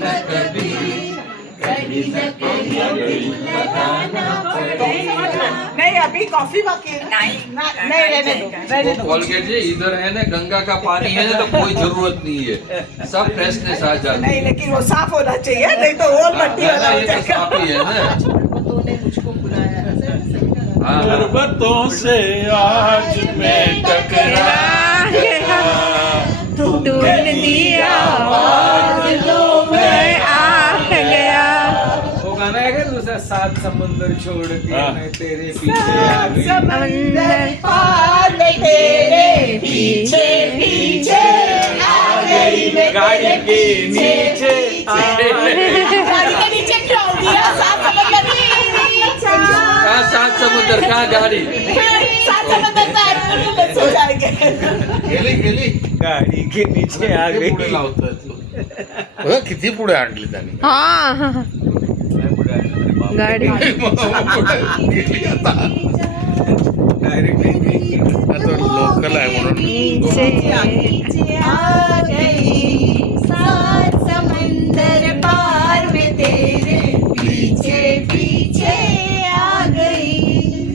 न कभी, कहीं न कहीं दिल लगाना पड़ेगा। नहीं अभी कॉफी बाकी है। नहीं रहने दो, रहने दो। कोलगेट जी इधर है ना, गंगा का पानी है ना, तो कोई जरूरत नहीं है, सब फ्रेशनेस आ जाती नहीं है। लेकिन वो साफ होना चाहिए, नहीं तो और मट्टी वाला हो ये तो जाएगा। साफ ही है ना। हाँ, हाँ। पर्वतों से आज मैं टकरा गया, तूने दिया बादलों में आ गया। वो गाना है क्या दूसरा, सात समुंदर छोड़ के हाँ। मैं तेरे पीछे आ गई। समंदर पार में तेरे पीछे पीछे आ गई मैं गाड़ी तेरे के पीछे नीचे गाड़ी के नीचे क्यों हो गया? सात समंदर कहाँ सात समुद्र, कहाँ गाड़ी? सात समंदर पार सो जाएंगे। गाड़ी के नीचे आ गई। पुढे लावतोय तू. बघ, किती पुढे आणली त्यांनी. हाँ गाड़ी गेली आता. डायरेक्टली आता लोकल आहे म्हणून नीचे पीछे आ गई